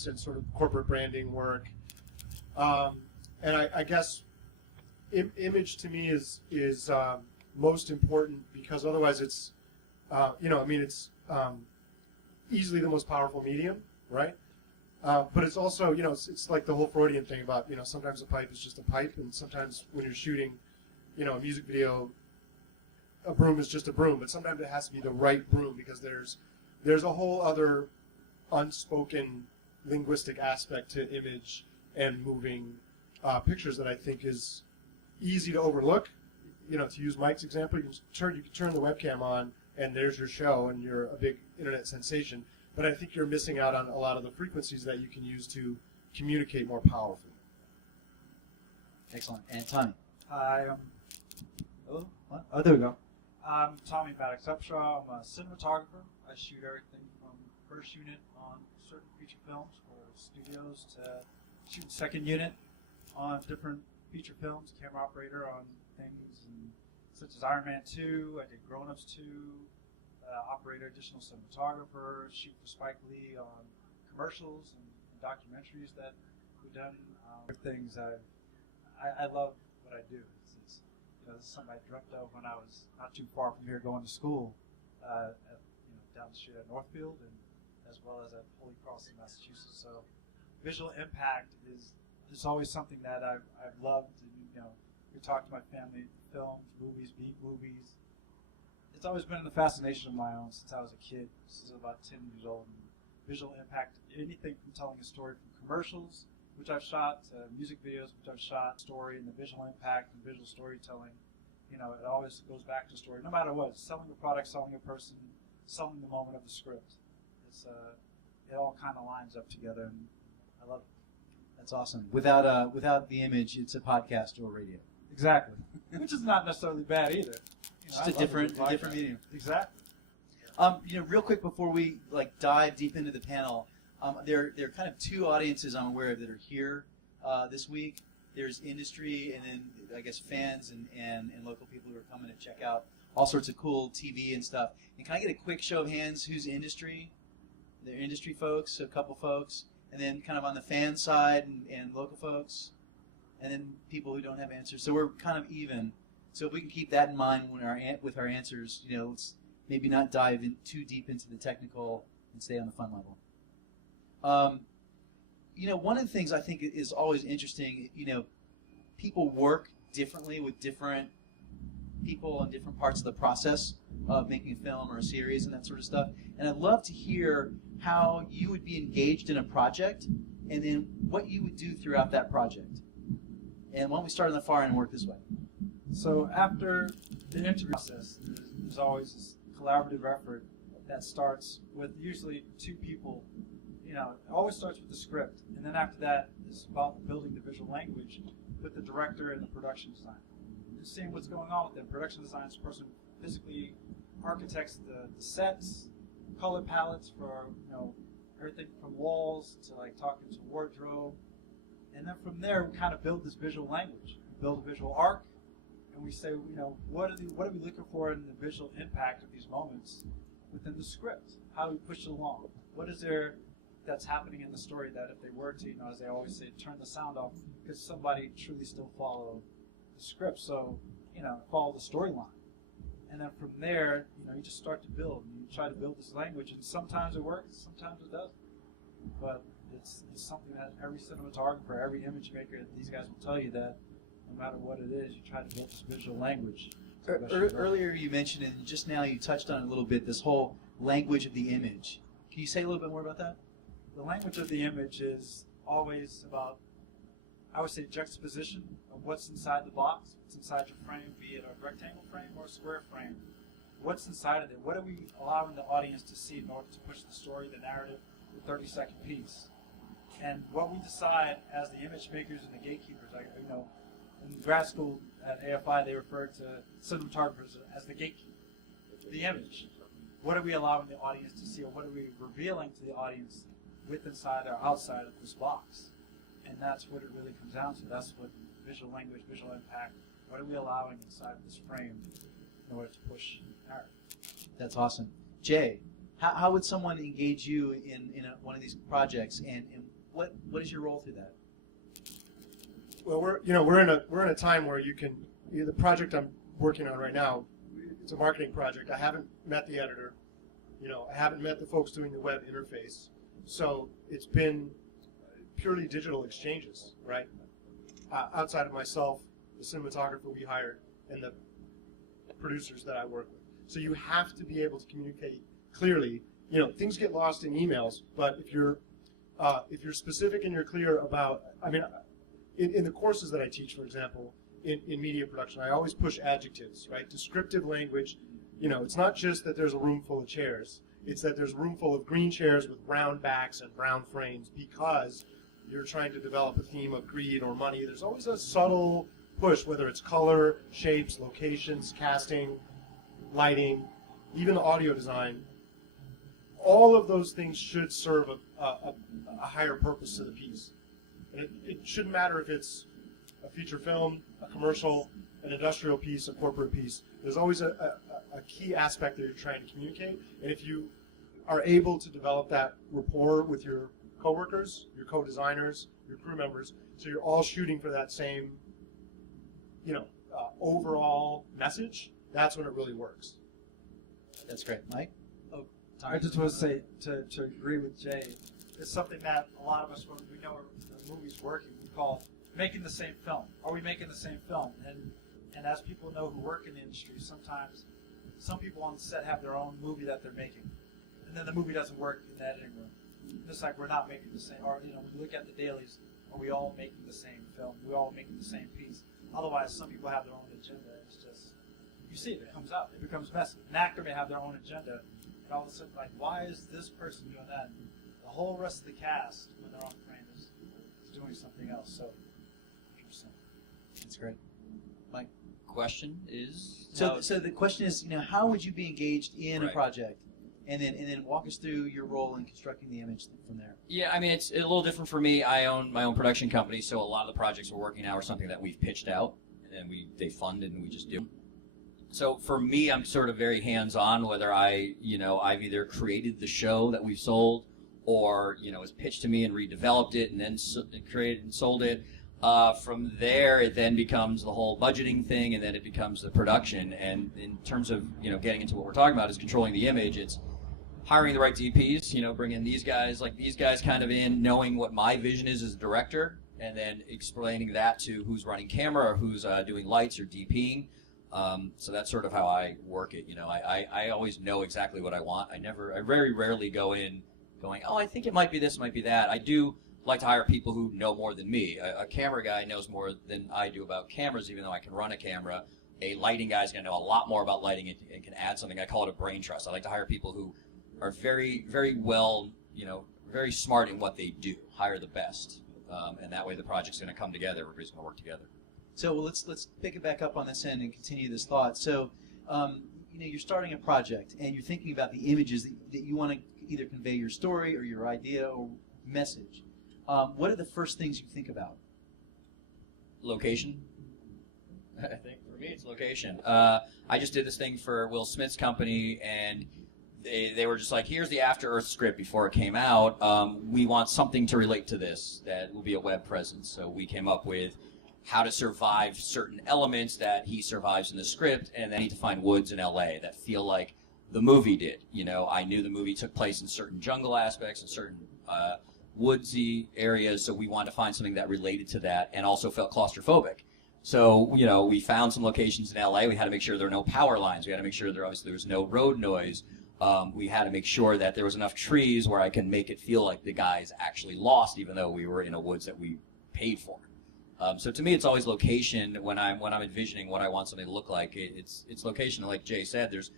events and sort of corporate branding work. And I guess image to me is most important, because otherwise it's, it's easily the most powerful medium, right? But it's also, it's like the whole Freudian thing about, sometimes a pipe is just a pipe, and sometimes when you're shooting, a music video, a broom is just a broom, but sometimes it has to be the right broom, because there's a whole other unspoken linguistic aspect to image and moving pictures that I think is easy to overlook. To use Mike's example, you can turn the webcam on and there's your show and you're a big internet sensation. But I think you're missing out on a lot of the frequencies that you can use to communicate more powerfully. Excellent. And Tommy? Hello? What? Oh, there we go. I'm Tommy Maddox Upshaw. I'm a cinematographer. I shoot everything from first unit on certain feature films for studios to shoot second unit on different feature films, camera operator on things such as Iron Man 2, I did Grown Ups 2, operator, additional cinematographer, shoot for Spike Lee on commercials and documentaries that we've done. Things I love what I do. This is something I dreamt of when I was not too far from here going to school, down the street at Northfield, and as well as at Holy Cross in Massachusetts. So visual impact is always something that I've loved. And, we talk to my family, films, movies, beat movies. It's always been a fascination of my own since I was a kid. Since I was about 10 years old. And visual impact, anything from telling a story from commercials, which I've shot, to music videos, which I've shot, story, and the visual impact and visual storytelling. It always goes back to story, no matter what. Selling a product, selling a person, selling the moment of the script. It all kind of lines up together, and I love it. That's awesome. Without the image, it's a podcast or radio. Exactly. Which is not necessarily bad either. Just a different medium. Exactly. Real quick before we dive deep into the panel, there are kind of two audiences I'm aware of that are here this week. There's industry, and then I guess fans and local people who are coming to check out all sorts of cool TV and stuff. And can I get a quick show of hands? Who's industry? They're industry folks, so a couple folks, and then kind of on the fan side and local folks, and then people who don't have answers. So we're kind of even. So if we can keep that in mind with our answers, let's maybe not dive in too deep into the technical and stay on the fun level. One of the things I think is always interesting, people work differently with different people in different parts of the process of making a film or a series and that sort of stuff. And I'd love to hear how you would be engaged in a project and then what you would do throughout that project. And why don't we start on the far end and work this way? So after the interview process, there's always this collaborative effort that starts with usually two people. It always starts with the script, and then after that, it's about building the visual language with the director and the production design. And seeing what's going on with them. Production design is the person who physically architects the sets, color palettes for everything from walls to talking to wardrobe, and then from there we kind of build this visual language, build a visual arc. And we say, what are we looking for in the visual impact of these moments within the script? How do we push it along? What is there that's happening in the story that if they were to, as they always say, turn the sound off, could somebody truly still follow the script? So, follow the storyline. And then from there, you just start to build. And you try to build this language, and sometimes it works, sometimes it doesn't. But it's something that every cinematographer, every image maker, these guys will tell you that no matter what it is, you try to build this visual language. Earlier you mentioned, and just now you touched on it a little bit, this whole language of the image. Can you say a little bit more about that? The language of the image is always about, I would say, juxtaposition of what's inside the box, what's inside your frame, be it a rectangle frame or a square frame. What's inside of it? What are we allowing the audience to see in order to push the story, the narrative, the 30-second piece? And what we decide as the image makers and the gatekeepers, in grad school at AFI, they referred to cinematographers as the gatekeeper, the image. What are we allowing the audience to see, or what are we revealing to the audience with inside or outside of this box? And that's what it really comes down to. That's what visual language, visual impact, what are we allowing inside of this frame in order to push narrative? That's awesome. Jay, how would someone engage you in one of these projects, and what is your role through that? Well, we're in a time where the project I'm working on right now, it's a marketing project. I haven't met the editor, I haven't met the folks doing the web interface, so it's been purely digital exchanges, right? Outside of myself, the cinematographer we hired, and the producers that I work with. So you have to be able to communicate clearly. Things get lost in emails, but if you're specific and you're clear about, in the courses that I teach, for example, in media production, I always push adjectives, right? Descriptive language. It's not just that there's a room full of chairs. It's that there's a room full of green chairs with round backs and brown frames because you're trying to develop a theme of greed or money. There's always a subtle push, whether it's color, shapes, locations, casting, lighting, even audio design. All of those things should serve a higher purpose to the piece. And it shouldn't matter if it's a feature film, a commercial, an industrial piece, a corporate piece. There's always a key aspect that you're trying to communicate. And if you are able to develop that rapport with your coworkers, your co-designers, your crew members, so you're all shooting for that same, overall message, that's when it really works. That's great. Mike? Oh, I just want to say, to agree with Jay, it's something that a lot of us, when we know a movie's working, we call making the same film. Are we making the same film? And as people know who work in the industry, sometimes some people on the set have their own movie that they're making, and then the movie doesn't work in the editing room. Just like we're not making the same, or when you look at the dailies, are we all making the same film? Are we all making the same piece? Otherwise, some people have their own agenda. It's just, you see it comes out. It becomes messy. An actor may have their own agenda, and all of a sudden, like, why is this person doing that? And the whole rest of the cast, when they're on frame, is doing something else. So, interesting. That's great. Mike? Question is So the question is, how would you be engaged in a Right. project? And then walk us through your role in constructing the image from there. Yeah, it's a little different for me. I own my own production company, so a lot of the projects we're working now are something that we've pitched out, and they fund and we just do. So for me, I'm sort of very hands-on, whether I've either created the show that we've sold, or it's pitched to me and redeveloped it, and then created and sold it. From there, it then becomes the whole budgeting thing, and then it becomes the production. And in terms of getting into what we're talking about is controlling the image. It's hiring the right DPs, bringing these guys kind of in, knowing what my vision is as a director, and then explaining that to who's running camera or who's doing lights or DPing. So that's sort of how I work it. I always know exactly what I want. I very rarely go in going, oh, I think it might be this, might be that. I do like to hire people who know more than me. A camera guy knows more than I do about cameras, even though I can run a camera. A lighting guy is going to know a lot more about lighting and can add something. I call it a brain trust. I like to hire people who are very, very well, very smart in what they do. Hire the best, and that way the project's going to come together. Everybody's going to work together. So let's pick it back up on this end and continue this thought. So, you're starting a project and you're thinking about the images that you want to either convey your story or your idea or message. What are the first things you think about? Location. I think for me it's location. I just did this thing for Will Smith's company, and they were just like, here's the After Earth script before it came out. We want something to relate to this that will be a web presence. So we came up with how to survive certain elements that he survives in the script, and then need to find woods in LA that feel like the movie did. I knew the movie took place in certain jungle aspects and certain woodsy areas, so we wanted to find something that related to that and also felt claustrophobic. So, we found some locations in LA. We had to make sure there were no power lines. We had to make sure there was no road noise. We had to make sure that there was enough trees where I can make it feel like the guy's actually lost, even though we were in a woods that we paid for. So to me, it's always location when I'm envisioning what I want something to look like. It's location. Like Jay said, there's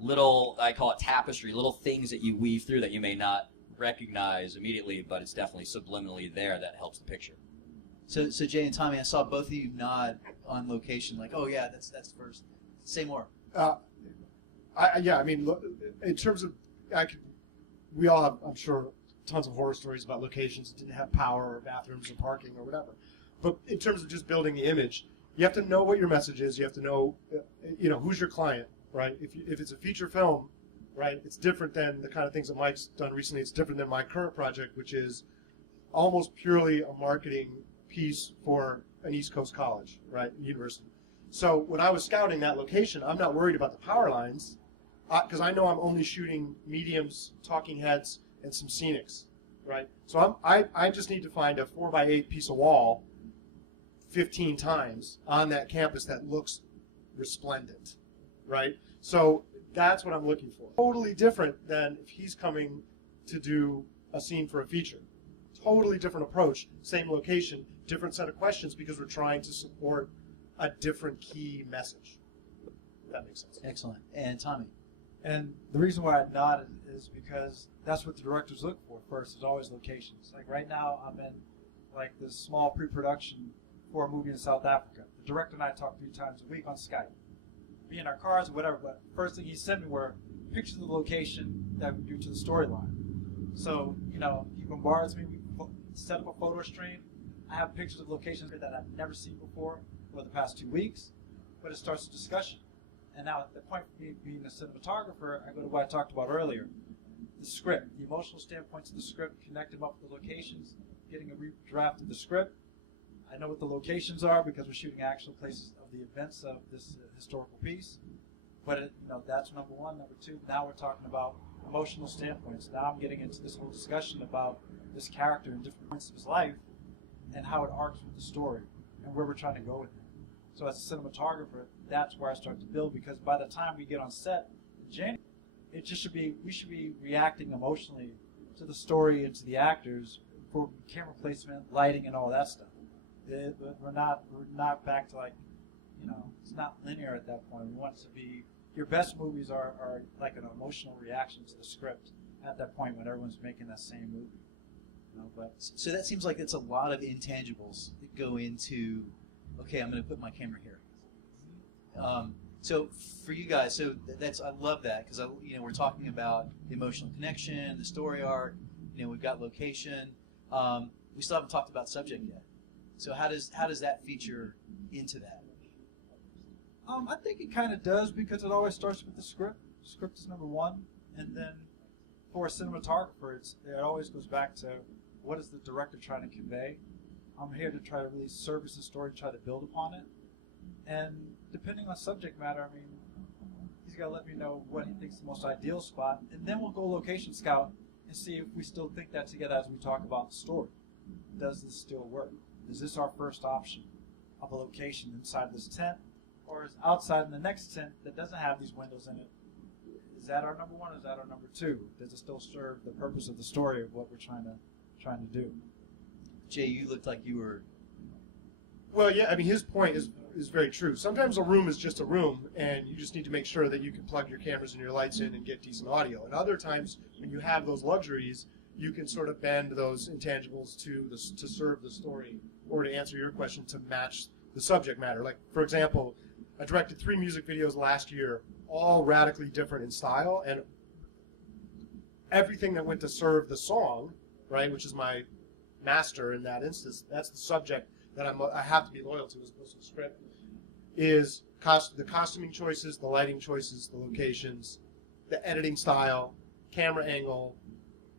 little, I call it tapestry, little things that you weave through that you may not recognize immediately, but it's definitely subliminally there that helps the picture. So Jay and Tommy, I saw both of you nod on location, like, oh yeah, that's first. Say more. Look, in terms of, we all have, I'm sure, tons of horror stories about locations that didn't have power or bathrooms or parking or whatever. But in terms of just building the image, you have to know what your message is. You have to know, who's your client, right? If it's a feature film, right, it's different than the kind of things that Mike's done recently. It's different than my current project, which is almost purely a marketing piece for an East Coast college, right, university. So when I was scouting that location, I'm not worried about the power lines because I know I'm only shooting mediums, talking heads, and some scenics, right? So I just need to find a 4x8 piece of wall 15 times on that campus that looks resplendent, right? So that's what I'm looking for. Totally different than if he's coming to do a scene for a feature. Totally different approach, same location, different set of questions because we're trying to support a different key message. If that makes sense. Excellent. And Tommy? And the reason why I nodded is because that's what the directors look for first, is always locations. Like right now, I'm in like this small pre-production for a movie in South Africa. The director and I talk 3 times a week on Skype. Be in our cars or whatever, but first thing he sent me were pictures of the location that we do to the storyline. So, you know, he bombards me, we set up a photo stream. I have pictures of locations that I've never seen before for the past 2 weeks, but it starts a discussion. And now at the point of me being a cinematographer, I go to what I talked about earlier. The script, the emotional standpoints of the script, connect them up with the locations, getting a redraft of the script. I know what the locations are because we're shooting actual places of the events of this historical piece. But you know, that's number one. Number two, now we're talking about emotional standpoints. Now I'm getting into this whole discussion about this character in different points of his life and how it arcs with the story and where we're trying to go with it. So as a cinematographer, that's where I start to build, because by the time we get on set in January, we should be reacting emotionally to the story and to the actors for camera placement, lighting, and all that stuff. We're not back to like, you know, it's not linear at that point. We want it to be, your best movies are like an emotional reaction to the script at that point when everyone's making that same movie. You know, but So that seems like it's a lot of intangibles that go into, okay, I'm going to put my camera here. So for you guys, so that's, I love that, because you know, we're talking about the emotional connection, the story arc. You know, we've got location. We still haven't talked about subject yet. So how does that feature into that? I think it kind of does, because it always starts with the script. The script is number one, and then for a cinematographer, it always goes back to what is the director trying to convey. I'm here to try to really service the story, try to build upon it. And depending on subject matter, I mean, he's got to let me know what he thinks the most ideal spot, and then we'll go location scout and see if we still think that together as we talk about the story. Does this still work? Is this our first option of a location inside this tent, or is outside in the next tent that doesn't have these windows in it? Is that our number one, or is that our number two? Does it still serve the purpose of the story of what we're trying to do? Jay, you looked like you were... Well, yeah, I mean, his point is very true. Sometimes a room is just a room, and you just need to make sure that you can plug your cameras and your lights in and get decent audio. And other times, when you have those luxuries, you can sort of bend those intangibles to serve the story, or to answer your question, to match the subject matter. Like, for example, I directed 3 music videos last year, all radically different in style, and everything that went to serve the song, right, which is my master in that instance, that's the subject that I have to be loyal to as opposed to the script, is the costuming choices, the lighting choices, the locations, the editing style, camera angle,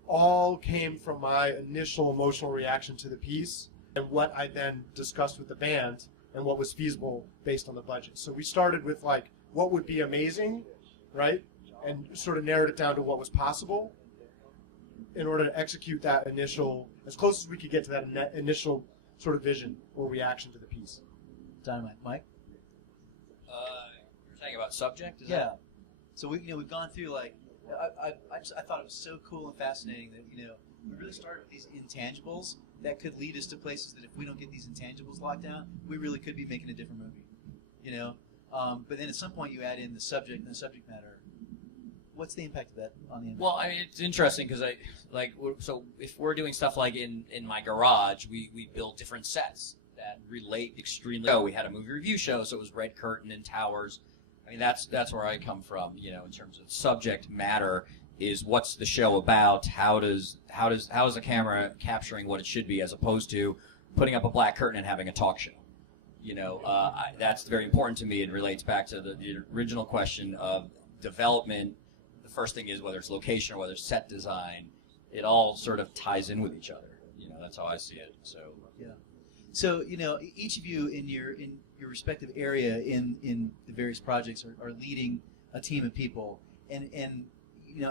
all came from my initial emotional reaction to the piece and what I then discussed with the band and what was feasible based on the budget. So we started with like what would be amazing, right, and sort of narrowed it down to what was possible in order to execute that initial, as close as we could get to that initial sort of vision or reaction to the piece. Dynamite. Mike? You're saying about subject? Is Yeah. that- So we've gone through, like, I thought it was so cool and fascinating that, you know, we really started with these intangibles that could lead us to places that if we don't get these intangibles locked down, we really could be making a different movie, you know? But then at some point you add in the subject and the subject matter. What's the impact of that on the impact? Well, I mean, it's interesting because so if we're doing stuff like in my garage, we build different sets that relate extremely. We had a movie review show, so it was red curtain and towers. I mean, that's where I come from, you know, in terms of subject matter. Is what's the show about? How is the camera capturing what it should be, as opposed to putting up a black curtain and having a talk show? You know, that's very important to me. It relates back to the original question of development. The first thing is whether it's location or whether it's set design. It all sort of ties in with each other. You know, That's how I see it. So So each of you in your respective area in the various projects are leading a team of people, and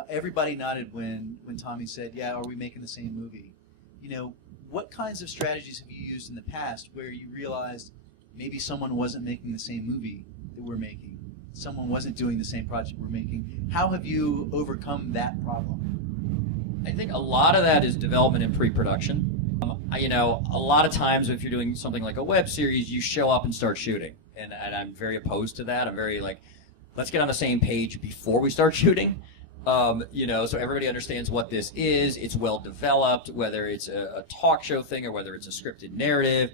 everybody nodded when Tommy said, "Yeah, are we making the same movie?" What kinds of strategies have you used in the past where you realized maybe someone wasn't making the same movie that we're making, someone wasn't doing the same project we're making? How have you overcome that problem? I think a lot of that is development and pre-production. A lot of times if you're doing something like a web series, you show up and start shooting. And I'm very opposed to that. I'm very let's get on the same page before we start shooting. So everybody understands what this is. It's well developed, whether it's a talk show thing or whether it's a scripted narrative.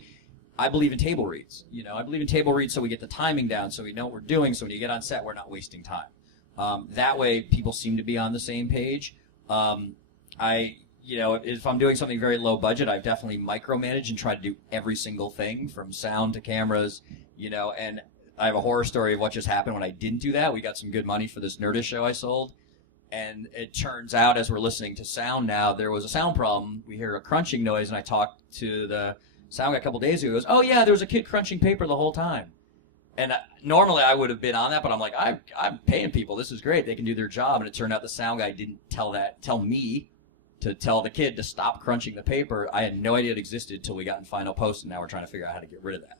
I believe in table reads. I believe in table reads so we get the timing down, so we know what we're doing, so when you get on set, we're not wasting time. That way, people seem to be on the same page. If I'm doing something very low budget, I've definitely micromanaged and tried to do every single thing from sound to cameras, and I have a horror story of what just happened when I didn't do that. We got some good money for this Nerdist show I sold, and it turns out as we're listening to sound now, there was a sound problem. We hear a crunching noise, and I talked to the sound guy a couple days ago. He goes, "Oh yeah, there was a kid crunching paper the whole time." And normally I would have been on that, but I'm like, I'm paying people. This is great. They can do their job. And it turned out the sound guy didn't tell me to tell the kid to stop crunching the paper. I had no idea it existed until we got in final post, and now we're trying to figure out how to get rid of that.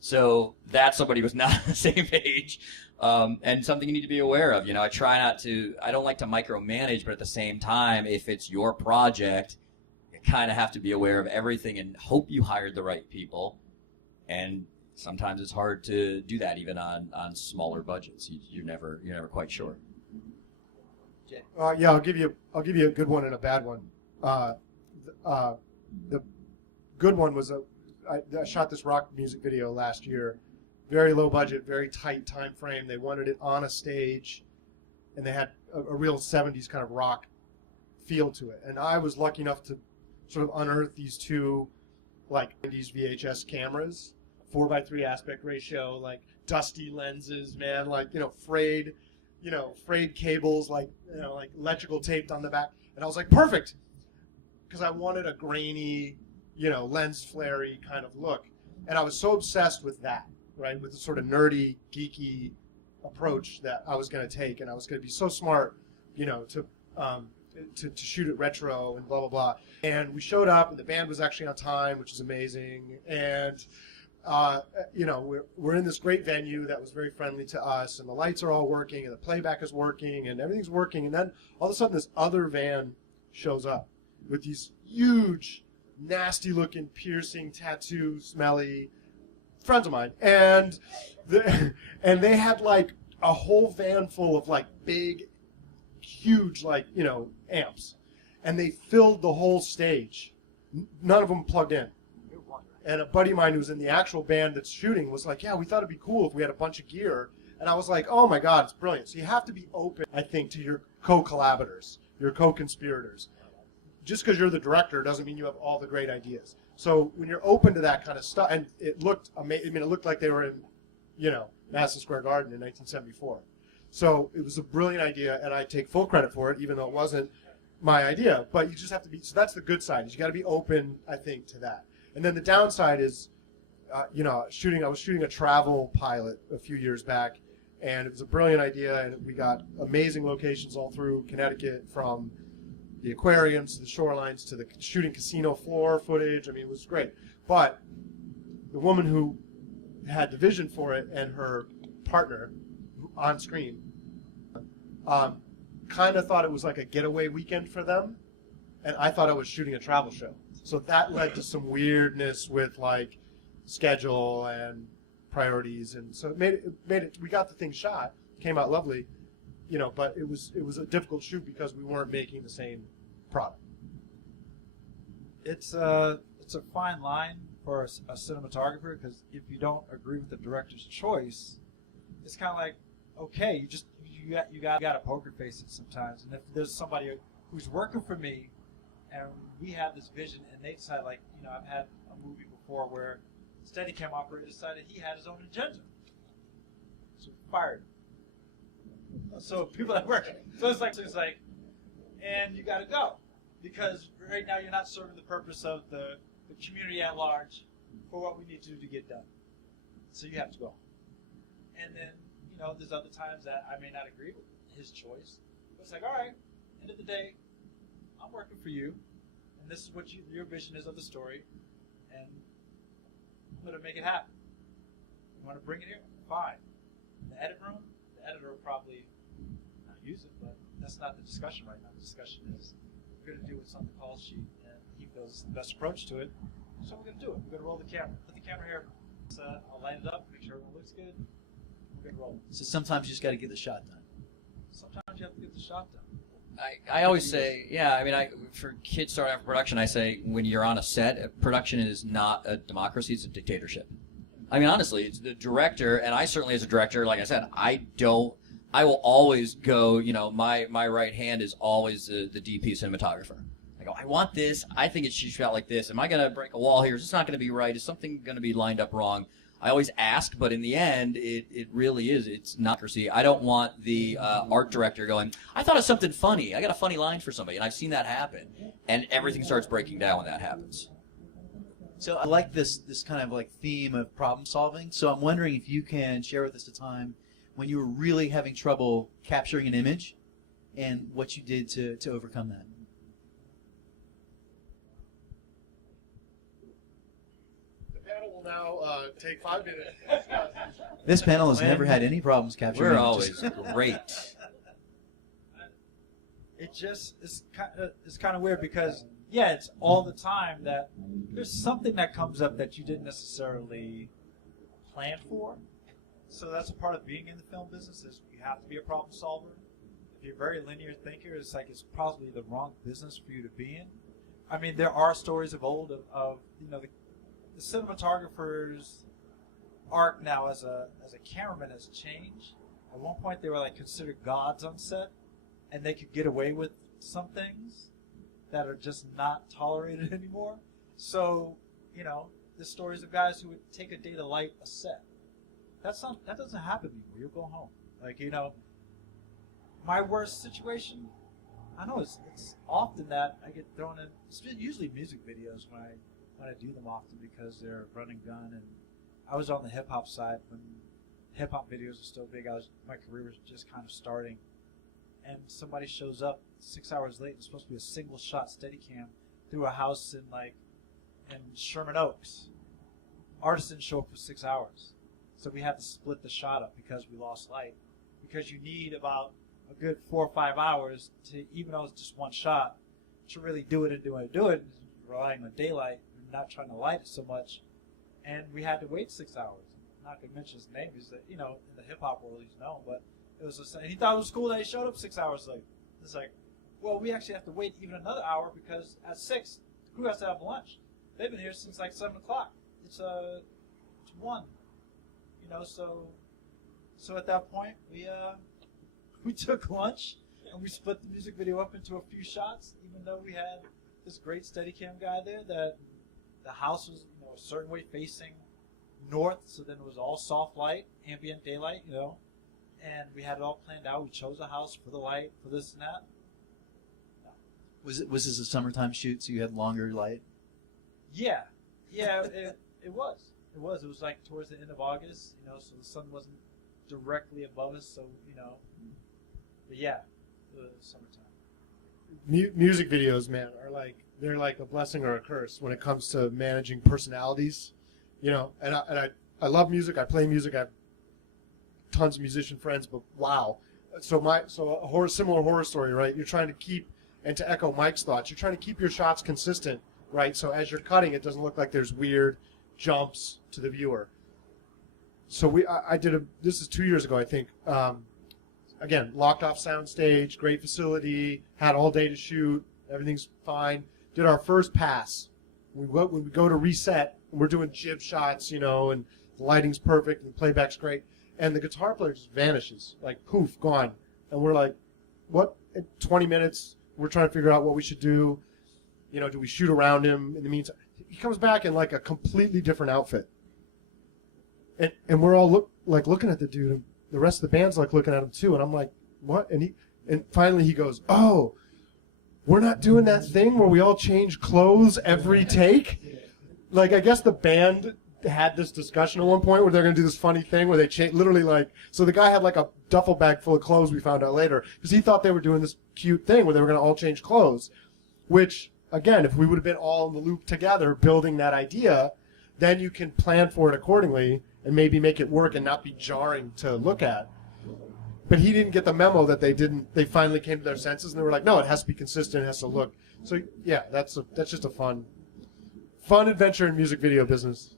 So that's somebody who's not on the same page, and something you need to be aware of. I don't like to micromanage, but at the same time, if it's your project, you kind of have to be aware of everything and hope you hired the right people. And sometimes it's hard to do that even on smaller budgets. You're never quite sure. Yeah, I'll give you a good one and a bad one. The good one was I shot this rock music video last year, very low budget, very tight time frame. They wanted it on a stage, and they had a real 70s kind of rock feel to it. And I was lucky enough to sort of unearth these two 90s VHS cameras, 4:3 aspect ratio, dusty lenses, man, frayed cables, like electrical taped on the back. And I was like, perfect, because I wanted a grainy, lens flare-y kind of look. And I was so obsessed with that, right, with the sort of nerdy, geeky approach that I was going to take. And I was going to be so smart, to shoot it retro and blah, blah, blah. And we showed up, and the band was actually on time, which is amazing. And we're in this great venue that was very friendly to us, and the lights are all working, and the playback is working, and everything's working. And then all of a sudden, this other van shows up with these huge, nasty-looking, piercing, tattoo, smelly friends of mine, and they had a whole van full of big, huge amps, and they filled the whole stage. None of them plugged in. And a buddy of mine who's in the actual band that's shooting was like, yeah, we thought it'd be cool if we had a bunch of gear. And I was like, oh my God, it's brilliant. So you have to be open, I think, to your co-collaborators, your co-conspirators. Just because you're the director doesn't mean you have all the great ideas. So when you're open to that kind of stuff, and it looked amazing. I mean, it looked like they were in, Madison Square Garden in 1974. So it was a brilliant idea, and I take full credit for it, even though it wasn't my idea. But you just have to be, so that's the good side, is you got to be open, I think, to that. And then the downside is, I was shooting a travel pilot a few years back, and it was a brilliant idea, and we got amazing locations all through Connecticut, from the aquariums to the shorelines to the shooting casino floor footage. I mean, it was great. But the woman who had the vision for it and her partner on screen kind of thought it was like a getaway weekend for them, and I thought I was shooting a travel show. So that led to some weirdness with schedule and priorities, and so it made it. We got the thing shot, came out lovely, but it was a difficult shoot because we weren't making the same product. It's a fine line for a cinematographer, because if you don't agree with the director's choice, it's kind of like, okay, you got to poker face it sometimes. And if there's somebody who's working for me, and we have this vision, and they decide, I've had a movie before where Steadicam operator decided he had his own agenda, so fired him. So people that work, so it's like, and you got to go because right now you're not serving the purpose of the community at large for what we need to do to get done. So you have to go. And then, there's other times that I may not agree with his choice. But it's like, all right, end of the day, I'm working for you, and this is what your vision is of the story, and I'm going to make it happen. You want to bring it here? Fine. In the edit room, the editor will probably not use it, but that's not the discussion right now. The discussion is we're going to do what's on the call sheet, and he feels it's the best approach to it, so we're going to do it. We're going to roll the camera. Put the camera here. So I'll line it up, make sure everyone looks good. We're going to roll. So sometimes you just got to get the shot done. Sometimes you have to get the shot done. I always say, for kids starting out production, I say when you're on a set, production is not a democracy, it's a dictatorship. I mean, honestly, it's the director, and I certainly as a director, like I said, I will always go, my right hand is always the DP cinematographer. I go, I want this, I think it should shoot out like this. Am I going to break a wall here? Is this not going to be right? Is something going to be lined up wrong? I always ask, but in the end, it really is. It's not democracy. I don't want the art director going, I thought of something funny. I got a funny line for somebody, and I've seen that happen. And everything starts breaking down when that happens. So I like this kind of like theme of problem solving. So I'm wondering if you can share with us a time when you were really having trouble capturing an image and what you did to overcome that. Now take 5 minutes. This panel has never had any problems capturing We're images. always great. It just it's kind of weird because it's all the time that there's something that comes up that you didn't necessarily plan for. So that's a part of being in the film business is you have to be a problem solver. If you're a very linear thinker, it's like it's probably the wrong business for you to be in. I mean, there are stories of old of the cinematographer's arc now as a cameraman has changed. At one point, they were like considered gods on set, and they could get away with some things that are just not tolerated anymore. So, the stories of guys who would take a day to light a set. That doesn't happen anymore. You go home. Like, my worst situation, I know it's often that I get thrown in, it's usually music videos when I do them often because they're run and gun, and I was on the hip hop side when hip hop videos were still big. My career was just kind of starting, and somebody shows up 6 hours late. It's supposed to be a single shot Steadicam through a house in Sherman Oaks. Artists didn't show up for 6 hours, so we had to split the shot up because we lost light. Because you need about a good 4 or 5 hours to, even though it's just one shot, to really do it, relying on daylight. Not trying to light it so much, and we had to wait 6 hours. I'm not going to mention his name because in the hip hop world he's known, but it was and he thought it was cool that he showed up 6 hours late. It's like, well, we actually have to wait even another hour because at 6 the crew has to have lunch. They've been here since like 7 o'clock. It's 1, So at that point we took lunch and we split the music video up into a few shots, even though we had this great Steadicam guy there that. The house was a certain way facing north, so then it was all soft light, ambient daylight, and we had it all planned out. We chose a house for the light, for this and that. Was this a summertime shoot, so you had longer light? Yeah, it was. It was like towards the end of August, so the sun wasn't directly above us, so but yeah, it was summertime. Music videos, man, they're like a blessing or a curse when it comes to managing personalities, and I love music. I play music. I have tons of musician friends, but wow. So a similar horror story, right? You're trying to keep, and to echo Mike's thoughts, you're trying to keep your shots consistent, right? So as you're cutting, it doesn't look like there's weird jumps to the viewer. So this is 2 years ago, I think. Again, locked off soundstage, great facility, had all day to shoot, everything's fine. Did our first pass. When we go to reset, we're doing jib shots, and the lighting's perfect, and the playback's great, and the guitar player just vanishes, like poof, gone. And we're like, what? 20 minutes, we're trying to figure out what we should do. Do we shoot around him in the meantime? He comes back in like a completely different outfit. And we're all looking at the dude, and the rest of the band's like looking at him too, and I'm like, what? And finally he goes, oh, we're not doing that thing where we all change clothes every take. Like, I guess the band had this discussion at one point where they're going to do this funny thing where they literally, like, so the guy had like a duffel bag full of clothes, we found out later, because he thought they were doing this cute thing where they were going to all change clothes, which, again, if we would have been all in the loop together building that idea, then you can plan for it accordingly and maybe make it work and not be jarring to look at. But he didn't get the memo that they finally came to their senses and they were like, no, it has to be consistent, it has to look. So yeah, that's just a fun adventure in music video business.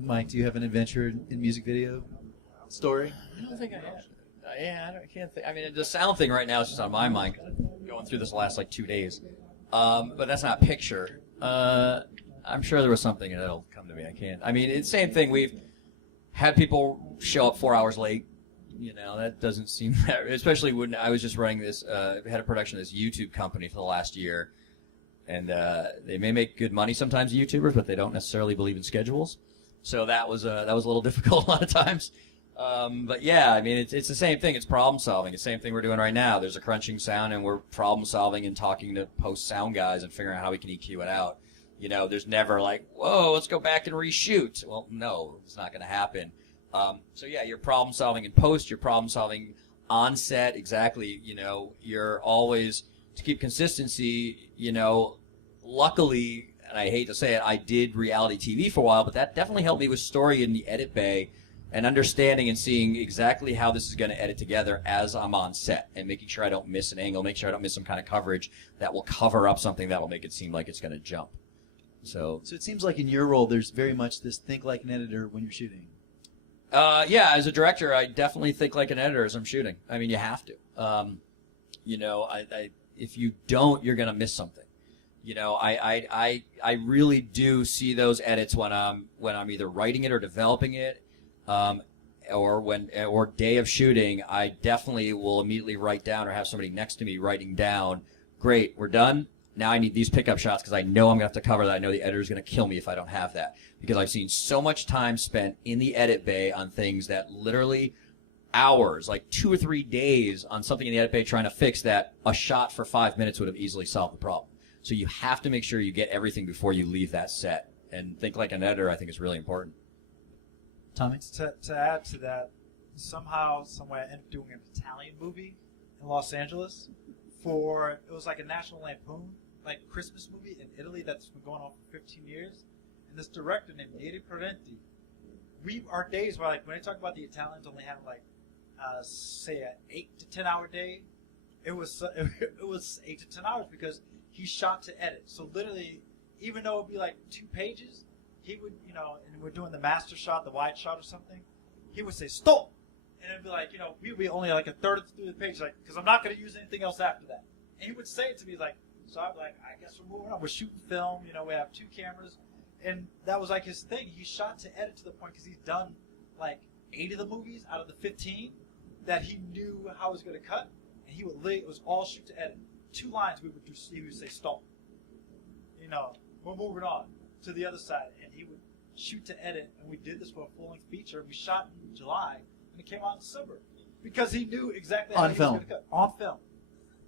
Mike, do you have an adventure in music video story? I don't think I have. I can't think. I mean, the sound thing right now is just on my mind. 'Cause I'm going through this last like 2 days, but that's not picture. I'm sure there was something that'll come to me. I can't. I mean, it's the same thing. We've had people show up 4 hours late. You know, that doesn't seem that. Especially when I was just running this, had a production of this YouTube company for the last year, and they may make good money sometimes, YouTubers, but they don't necessarily believe in schedules. So that was a little difficult a lot of times. But yeah, I mean, it's the same thing. It's problem solving. It's the same thing we're doing right now. There's a crunching sound, and we're problem solving and talking to post sound guys and figuring out how we can EQ it out. You know, there's never like, whoa, let's go back and reshoot. Well, no, it's not going to happen. So yeah, you're problem solving in post. You're problem solving on set. Exactly. You know, you're always to keep consistency. You know, luckily. And I hate to say it, I did reality TV for a while, but that definitely helped me with story in the edit bay and understanding and seeing exactly how this is going to edit together as I'm on set and making sure I don't miss an angle, make sure I don't miss some kind of coverage that will cover up something that will make it seem like it's going to jump. So it seems like in your role, there's very much this think like an editor when you're shooting. Yeah, as a director, I definitely think like an editor as I'm shooting. I mean, you have to. You know, if you don't, you're going to miss something. You know, I really do see those edits when I'm either writing it or developing it, or day of shooting. I definitely will immediately write down or have somebody next to me writing down. Great, we're done. Now I need these pickup shots because I know I'm gonna have to cover that. I know the editor's gonna kill me if I don't have that because I've seen so much time spent in the edit bay on things that literally hours, like 2 or 3 days on something in the edit bay trying to fix that a shot for 5 minutes would have easily solved the problem. So you have to make sure you get everything before you leave that set. And think like an editor, I think, is really important. Tommy? To add to that, somehow, some way I ended up doing an Italian movie in Los Angeles it was like a National Lampoon, like Christmas movie in Italy that's been going on for 15 years. And this director named Neri Parenti, our days were like, when I talk about the Italians only having like, say, an 8 to 10 hour day, it was 8 to 10 hours because he shot to edit. So literally, even though it would be like 2 pages, he would, you know, and we're doing the master shot, the wide shot or something, he would say, stop! And it'd be like, you know, we'd be only like a third through the page, like, because I'm not going to use anything else after that. And he would say it to me, like, so I'd be like, I guess we're moving on. We're shooting film, you know, we have 2 cameras. And that was like his thing. He shot to edit to the point, because he's done like 8 of the movies out of the 15, that he knew how he was going to cut. And he would it was all shoot to edit. 2 lines he would say stop. You know, we're moving on to the other side, and he would shoot to edit. And we did this for a full-length feature. We shot in July, and it came out in December because he knew exactly how he was going to cut on film.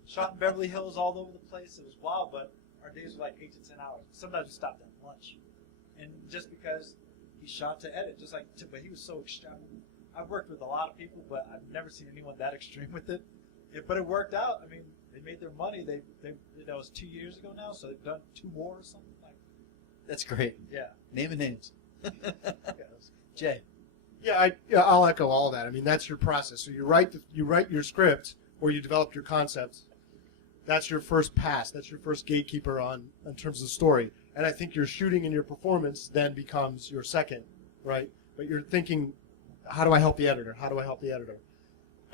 Shot in Beverly Hills, all over the place. It was wild, but our days were like 8 to 10 hours. Sometimes we stopped at lunch, and just because he shot to edit, but he was so extreme. I've worked with a lot of people, but I've never seen anyone that extreme with it. But it worked out. I mean, they made their money. That was 2 years ago now, so they've done 2 more or something like. That's great. Yeah. Name and names. Jay. Yeah, I'll echo all that. I mean, that's your process. So you write your script or you develop your concept. That's your first pass. That's your first gatekeeper in terms of the story. And I think your shooting and your performance then becomes your second, right? But you're thinking, how do I help the editor? How do I help the editor?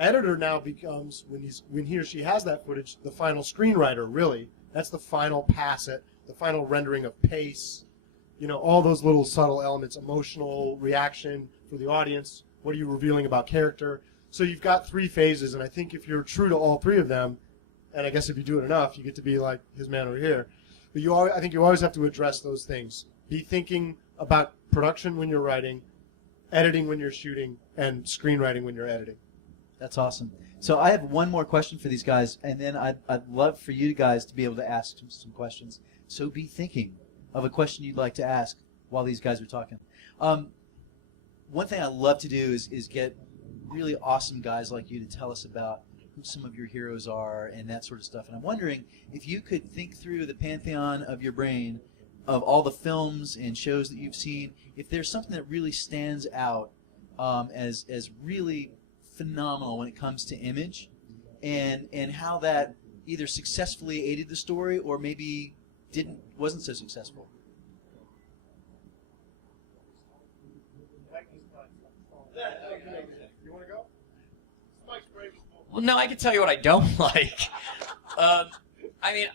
Editor now becomes, when he or she has that footage, the final screenwriter, really. That's the final pass at the final rendering of pace, you know, all those little subtle elements, emotional reaction for the audience. What are you revealing about character? So you've got 3 phases, and I think if you're true to all 3 of them, and I guess if you do it enough, you get to be like his man over here. But I think you always have to address those things. Be thinking about production when you're writing, editing when you're shooting, and screenwriting when you're editing. That's awesome. So I have one more question for these guys, and then I'd love for you guys to be able to ask some questions. So be thinking of a question you'd like to ask while these guys are talking. One thing I love to do is get really awesome guys like you to tell us about who some of your heroes are and that sort of stuff. And I'm wondering if you could think through the pantheon of your brain of all the films and shows that you've seen, if there's something that really stands out as really phenomenal when it comes to image, and how that either successfully aided the story or maybe wasn't so successful. You want to go? Well, no, I can tell you what I don't like. I mean,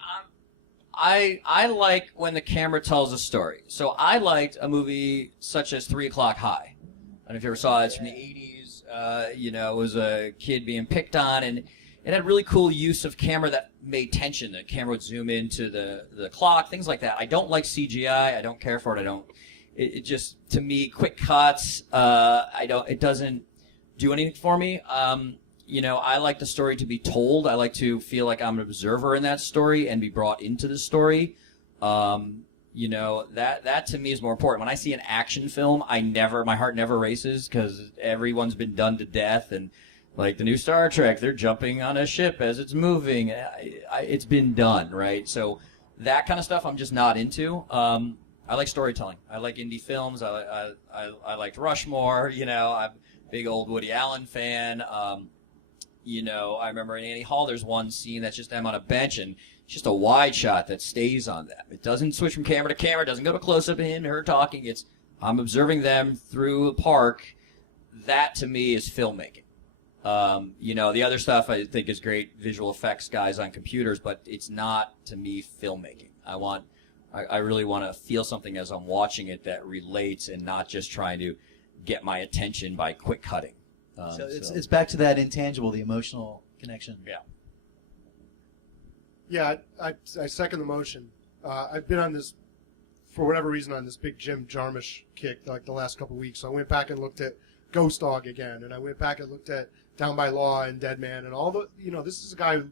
I like when the camera tells a story. So I liked a movie such as 3 O'Clock High. I don't know if you ever saw it. It's from the 80s. It was a kid being picked on, and it had really cool use of camera that made tension. The camera would zoom into the clock, things like that. I don't like CGI. I don't care for it. It just, to me, quick cuts. It doesn't do anything for me. I like the story to be told. I like to feel like I'm an observer in that story and be brought into the story. That to me is more important. When I see an action film, my heart never races because everyone's been done to death. And like the new Star Trek, they're jumping on a ship as it's moving. It's been done, right? So that kind of stuff I'm just not into. I like storytelling. I like indie films. I liked Rushmore. I'm a big old Woody Allen fan. I remember in Annie Hall, there's one scene that's just them on a bench, and it's just a wide shot that stays on them. It doesn't switch from camera to camera. It doesn't go to close-up of him and her talking. I'm observing them through the park. That, to me, is filmmaking. The other stuff I think is great visual effects guys on computers, but it's not, to me, filmmaking. I really want to feel something as I'm watching it that relates and not just trying to get my attention by quick cutting. So it's back to that intangible, the emotional connection. Yeah. Yeah, I second the motion. I've been on this, for whatever reason, on this big Jim Jarmusch kick like the last couple of weeks. So I went back and looked at Ghost Dog again, and I went back and looked at Down by Law and Dead Man, and all the, this is a guy who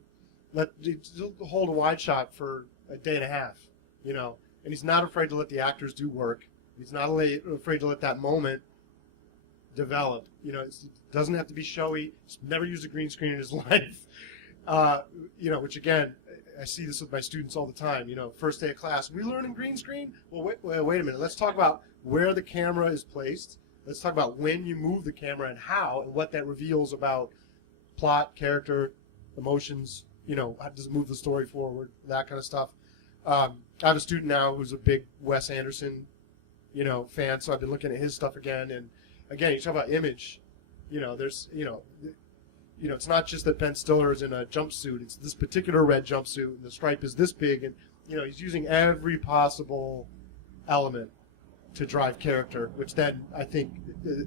hold a wide shot for a day and a half, and he's not afraid to let the actors do work. He's not afraid to let that moment develop. It doesn't have to be showy. He's never used a green screen in his life. Which again, I see this with my students all the time. First day of class, we learning green screen? Well, wait a minute. Let's talk about where the camera is placed. Let's talk about when you move the camera and how, and what that reveals about plot, character, emotions. How does it move the story forward? That kind of stuff. I have a student now who's a big Wes Anderson, fan. So I've been looking at his stuff again, and again, you talk about image. There's, it's not just that Ben Stiller is in a jumpsuit. It's this particular red jumpsuit, and the stripe is this big, and he's using every possible element to drive character, which then I think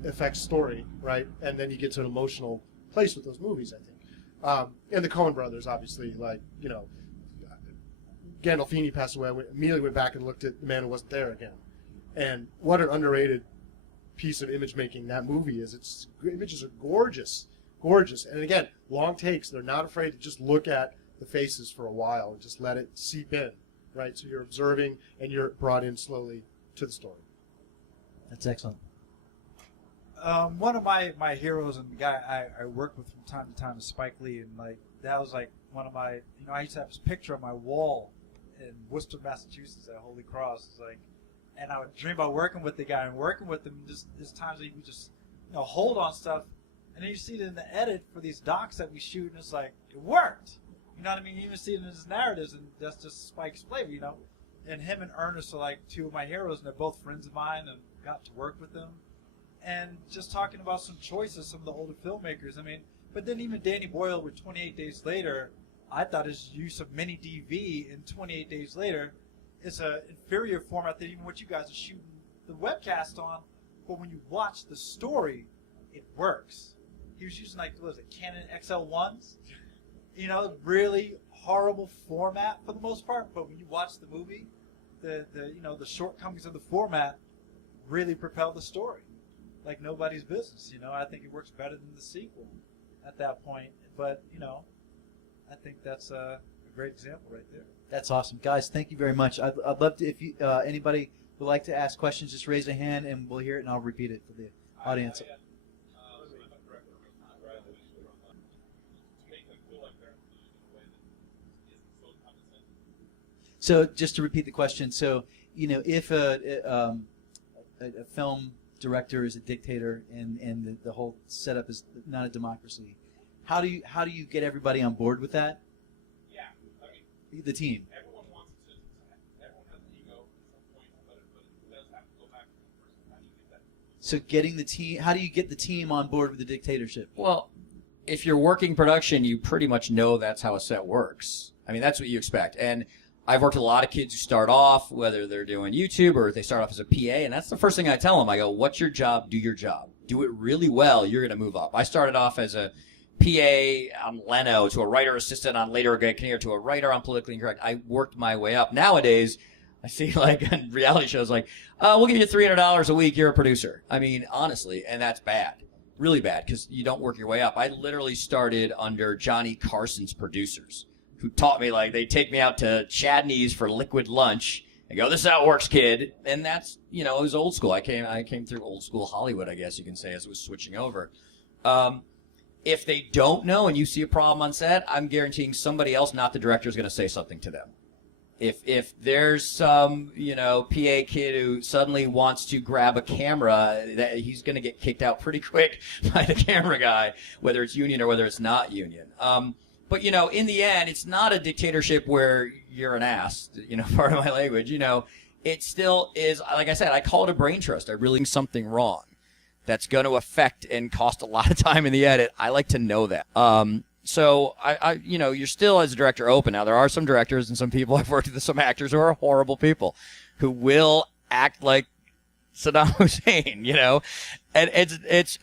affects story, right? And then you get to an emotional place with those movies, I think. And the Coen brothers, obviously, Gandolfini passed away. I immediately went back and looked at The Man Who Wasn't There again, and what an underrated piece of image making that movie is. Its images are gorgeous, and again, long takes. They're not afraid to just look at the faces for a while and just let it seep in, right? So you're observing and you're brought in slowly to the story. That's excellent. One of my heroes and the guy I work with from time to time is Spike Lee, and that was one of my, I used to have his picture on my wall in Worcester, Massachusetts at Holy Cross. And I would dream about working with the guy and working with him. There's times that he would just, hold on stuff, and then you see it in the edit for these docs that we shoot, and it's like, it worked. You know what I mean? You even see it in his narratives, and that's just Spike's flavor, And him and Ernest are two of my heroes, and they're both friends of mine, and got to work with them. And just talking about some choices, some of the older filmmakers. But then even Danny Boyle with 28 Days Later, I thought his use of mini DV in 28 Days Later is an inferior format than even what you guys are shooting the webcast on. But when you watch the story, it works. He was using Canon XL1s, really horrible format for the most part. But when you watch the movie, the shortcomings of the format really propel the story like nobody's business. I think it works better than the sequel. at that point. But I think that's a great example right there. That's awesome, guys. Thank you very much. I'd love to, if you anybody would like to ask questions, just raise a hand and we'll hear it, and I'll repeat it for the audience. So just to repeat the question, so if a film director is a dictator and the whole setup is not a democracy, how do you get everybody on board with that? Yeah, I mean, the team. Everyone wants to. Everyone has an ego at some point, but it does have to go back to the person. How do you get that? So getting the team, how do you get the team on board with the dictatorship? Well, if you're working production, you pretty much know that's how a set works. I mean, that's what you expect. And I've worked with a lot of kids who start off, whether they're doing YouTube or they start off as a PA, and that's the first thing I tell them. I go, what's your job? Do your job. Do it really well. You're going to move up. I started off as a PA on Leno, to a writer assistant on Later Again, to a writer on Politically Incorrect. I worked my way up. Nowadays, I see like on reality shows like, we'll give you $300 a week. You're a producer. I mean, honestly, and that's bad. Really bad, because you don't work your way up. I literally started under Johnny Carson's producers, who taught me, like, they take me out to Chadney's for liquid lunch and go, this is how it works, kid. And that's, it was old school. I came through old school Hollywood, I guess you can say, as it was switching over. If they don't know and you see a problem on set, I'm guaranteeing somebody else, not the director, is going to say something to them. If there's some, PA kid who suddenly wants to grab a camera, that he's going to get kicked out pretty quick by the camera guy, whether it's union or whether it's not union. But, in the end, it's not a dictatorship where you're an ass, part of my language. It still is, like I said, I call it a brain trust. I really think something wrong that's going to affect and cost a lot of time in the edit. I like to know that. So you're still, as a director, open. Now, there are some directors and some people I've worked with, some actors who are horrible people who will act like Saddam Hussein, and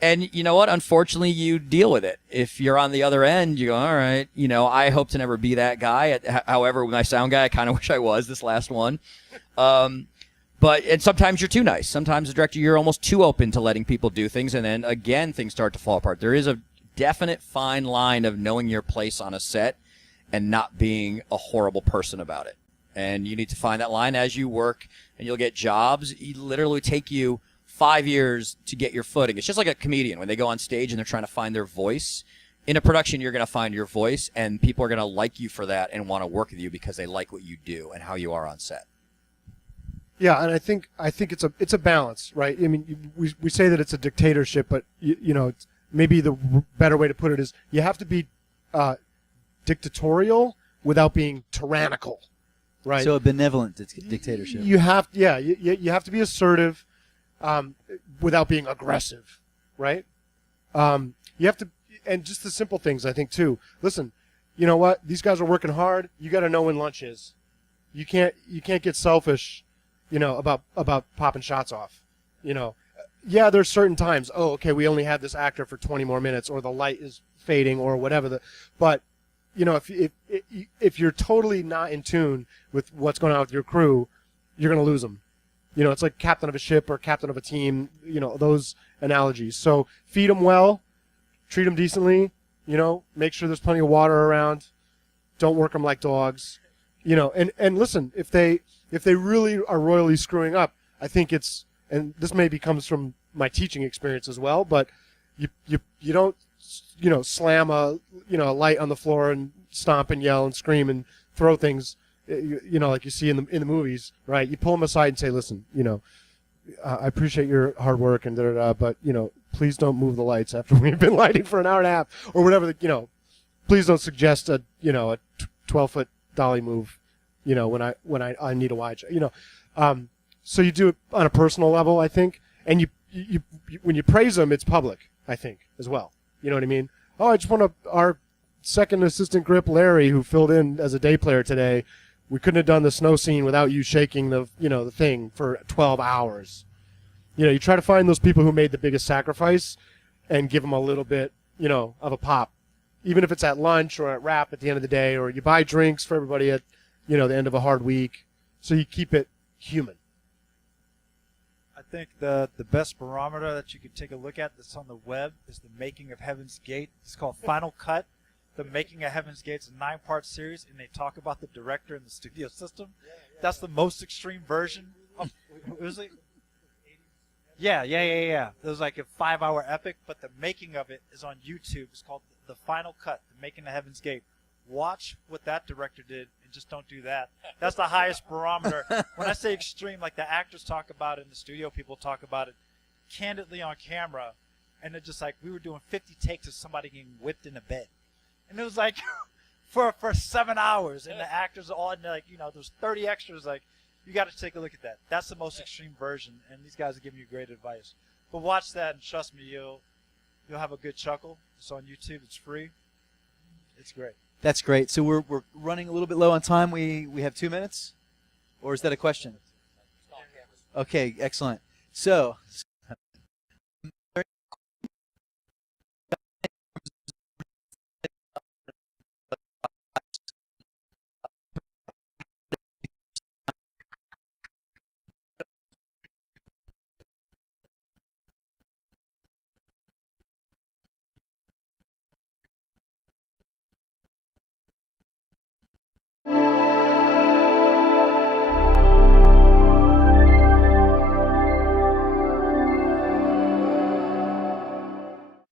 and you know what? Unfortunately, you deal with it. If you're on the other end, you go, all right, I hope to never be that guy. However, with my sound guy, I kind of wish I was this last one. And sometimes you're too nice. Sometimes, as a director, you're almost too open to letting people do things, and then again, things start to fall apart. There is a definite fine line of knowing your place on a set and not being a horrible person about it. And you need to find that line as you work, and you'll get jobs. It literally take you 5 years to get your footing. It's just like a comedian when they go on stage and they're trying to find their voice. In a production, you're going to find your voice, and people are going to like you for that and want to work with you because they like what you do and how you are on set. Yeah, and I think it's a balance, right? I mean, we say that it's a dictatorship, but it's, maybe the better way to put it is you have to be dictatorial without being tyrannical, right? So a benevolent dictatorship. You have to be assertive without being aggressive, right? You have to, and just the simple things, I think, too. Listen, you know what? These guys are working hard. You got to know when lunch is. You can't get selfish, about popping shots off. Yeah, there's certain times. Oh, okay, we only have this actor for 20 more minutes, or the light is fading, or whatever. But if you're totally not in tune with what's going on with your crew, you're going to lose them. It's like captain of a ship or captain of a team. Those analogies. So feed them well, treat them decently. Make sure there's plenty of water around. Don't work them like dogs. And listen, if they really are royally screwing up, I think it's, and this maybe comes from my teaching experience as well, but you don't slam a light on the floor and stomp and yell and scream and throw things like you see in the movies, right? You pull them aside and say, listen, I appreciate your hard work and but please don't move the lights after we've been lighting for an hour and a half or whatever. Please don't suggest a 12-foot dolly move, when I need a wide shot, So you do it on a personal level, I think, and you when you praise them, it's public, I think, as well. You know what I mean? Oh, I just want our second assistant grip, Larry, who filled in as a day player today. We couldn't have done the snow scene without you shaking the thing for 12 hours. You try to find those people who made the biggest sacrifice and give them a little bit, of a pop, even if it's at lunch or at wrap at the end of the day, or you buy drinks for everybody at, the end of a hard week. So you keep it human. think the best barometer that you could take a look at that's on the web is the making of Heaven's Gate. It's called Final Cut. The Making of Heaven's Gate is a 9-part series, and they talk about the director and the studio system. That's the most extreme version. Was it? Yeah. It was like a 5-hour epic, but the making of it is on YouTube. It's called The Final Cut, The Making of Heaven's Gate. Watch what that director did, and just don't do that. That's the highest barometer. When I say extreme, like the actors talk about it and the studio people talk about it candidly on camera, and they're just like, we were doing 50 takes of somebody getting whipped in a bed. And it was like for 7 hours, and the actors all, and like, there's 30 extras. Like, you got to take a look at that. That's the most extreme version, and these guys are giving you great advice. But watch that, and trust me, you'll have a good chuckle. It's on YouTube. It's free. It's great. That's great. So we're running a little bit low on time. We have 2 minutes, or is that a question? Okay, excellent. So